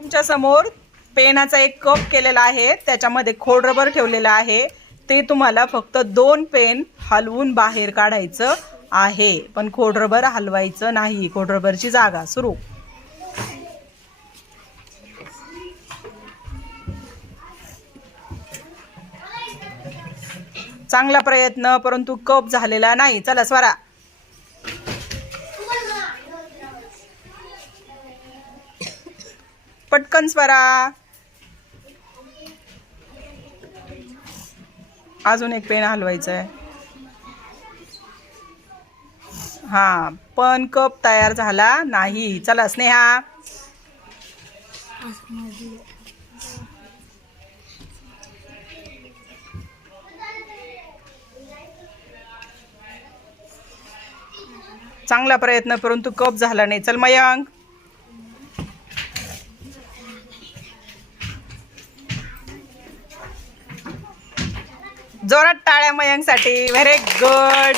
तुमच्या समोर पेनाचा एक कप केलेला आहे, त्याच्यामध्ये खोड रबर ठेवलेलं आहे. ते तुम्हाला फक्त 2 पेन हलवून बाहेर काढायचं आहे, पण खोड रबर हलवायचं नाही. खोड रबरची जागा सुरू. चांगला प्रयत्न, परंतु कप झालेला नाही. चला स्वरा. पटकन स्वरा. अजून एक पेन हलवायचा आहे. हा, पण कप तयार झाला नाही. चला स्नेहा. चांगला प्रयत्न, परंतु कप झाला नाही. चल मयंक. जोरात टाळ्या मयंकसाठी. Very good.